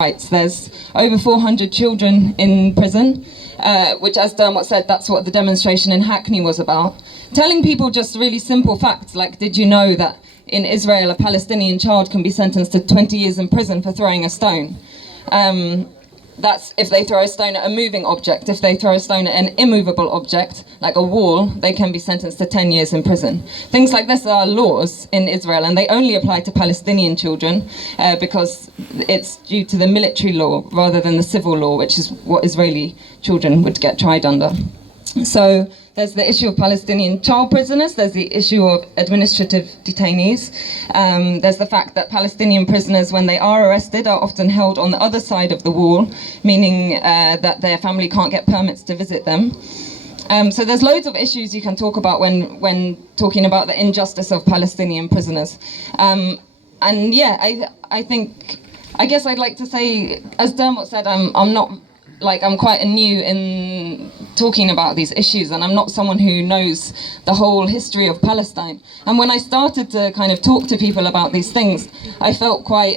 rights. There's over 400 children in prison, which, as Dermot said, that's what the demonstration in Hackney was about. Telling people just really simple facts, like, did you know that in Israel a Palestinian child can be sentenced to 20 years in prison for throwing a stone? That's if they throw a stone at a moving object. If they throw a stone at an immovable object, like a wall, they can be sentenced to 10 years in prison. Things like this are laws in Israel, and they only apply to Palestinian children because it's due to the military law rather than the civil law, which is what Israeli children would get tried under. So there's the issue of Palestinian child prisoners, there's the issue of administrative detainees, there's the fact that Palestinian prisoners, when they are arrested, are often held on the other side of the wall, meaning that their family can't get permits to visit them. So there's loads of issues you can talk about when talking about the injustice of Palestinian prisoners. And yeah, I guess I'd like to say, as Dermot said, I'm quite new in talking about these issues, and I'm not someone who knows the whole history of Palestine. And when I started to kind of talk to people about these things, I felt quite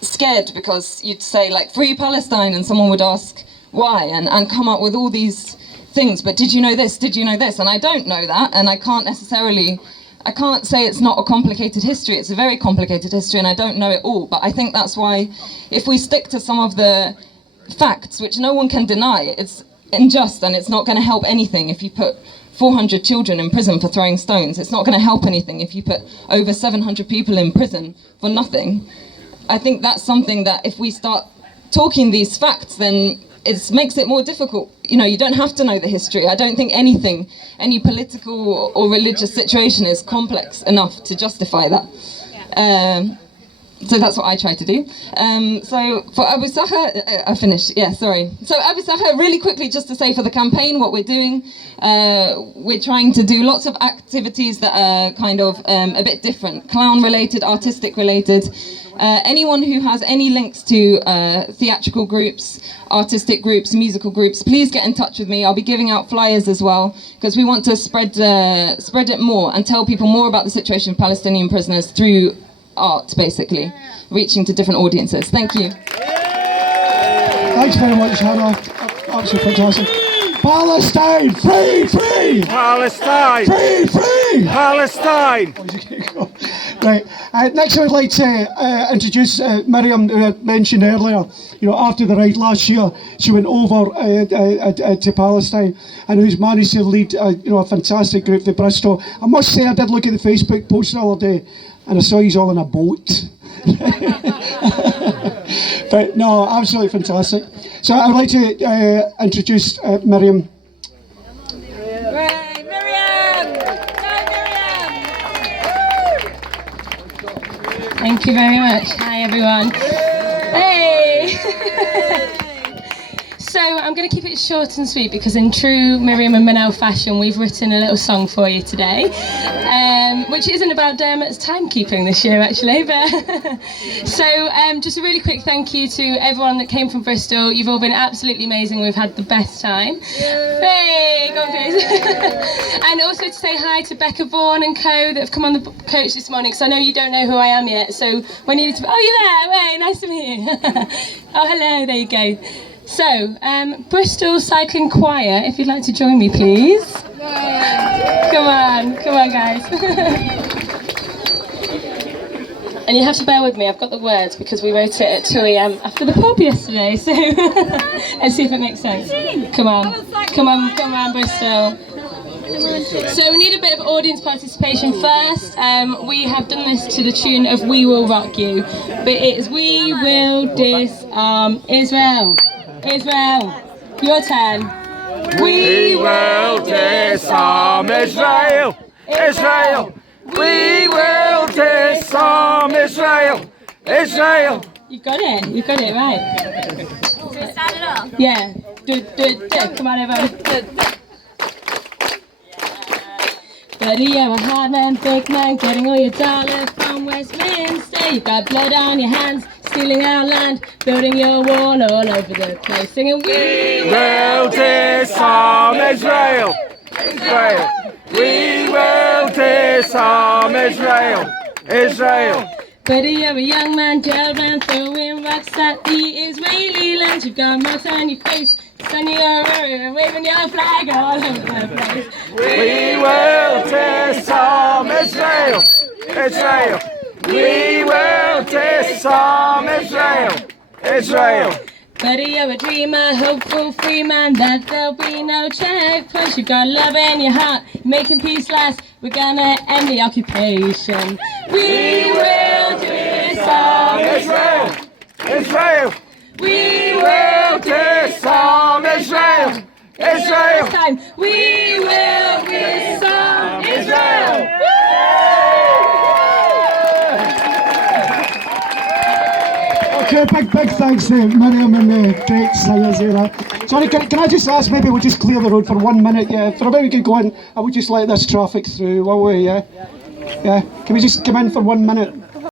scared, because you'd say, like, free Palestine, and someone would ask why, and come up with all these things. But did you know this? Did you know this? And I don't know that, and I can't say it's not a complicated history. It's a very complicated history, and I don't know it all. But I think that's why, if we stick to some of the facts, which no one can deny, it's unjust, and it's not going to help anything if you put 400 children in prison for throwing stones. It's not going to help anything if you put over 700 people in prison for nothing. I think that's something that, if we start talking these facts, then it makes it more difficult. You know, you don't have to know the history. I don't think any political or religious situation is complex enough to justify that. So that's what I try to do. So for Abu Saha, I finished, yeah, sorry. So Abu Saha, really quickly, just to say for the campaign, what we're doing, we're trying to do lots of activities that are kind of a bit different, clown-related, artistic-related. Anyone who has any links to theatrical groups, artistic groups, musical groups, please get in touch with me. I'll be giving out flyers as well, because we want to spread it more and tell people more about the situation of Palestinian prisoners through art, basically, reaching to different audiences. Thank you. Thanks very much, Hannah. Absolutely fantastic. Palestine, free, free! Palestine! Free, free! Palestine! Right. Next, I would like to introduce Miriam, who I mentioned earlier. You know, after the raid last year, she went over to Palestine, and who's managed to lead a fantastic group for Bristol. I must say, I did look at the Facebook post the other day, and I saw you all on a boat. But no, absolutely fantastic. So I would like to introduce Miriam. Thank you very much. Hi everyone. Hey! So I'm going to keep it short and sweet, because in true Miriam and Manel fashion, we've written a little song for you today, which isn't about Dermot's timekeeping this year, actually. But so just a really quick thank you to everyone that came from Bristol. You've all been absolutely amazing. We've had the best time. Hey, go on, please. And also to say hi to Becca Vaughan and co that have come on the coach this morning, because I know you don't know who I am yet. So we needed to. Oh, you're there. Hey, nice to meet you. Oh, hello. There you go. So, Bristol Cycling Choir, if you'd like to join me, please. Come on, guys. And you have to bear with me, I've got the words, because we wrote it at 2 AM after the pub yesterday, so let's see if it makes sense. Come on, Bristol. So we need a bit of audience participation first. We have done this to the tune of We Will Rock You, but it is We Will Disarm Israel. Israel, your turn. We will disarm Israel! Israel! We will disarm Israel! Israel! You've got it, right. So start it off? Yeah. Come on, everyone. Buddy, you're a hard man, big man, getting all your dollars from Westminster. You've got blood on your hands, stealing our land, building your wall all over the place, singing We will disarm Israel! Israel! We will disarm Israel! Israel! But you're a young man, jailed man, throwing rocks at the Israeli land. You've got marks on your face, standing around, waving your flag all over the place. We will disarm Israel, Israel. We will disarm Israel, Israel. But you're a dreamer, hopeful, free man, that there'll be no checkpoints. You've got love in your heart, making peace last. We're gonna end the occupation. We will disarm Israel, Israel. We will disarm Israel, Israel. This time, we will disarm Israel. Okay, big thanks to Miriam and the great singers here. Sorry, can I just ask, maybe we'll just clear the road for 1 minute, yeah? For a bit we could go in, I would just let this traffic through, will we, yeah? Yeah, can we just come in for 1 minute?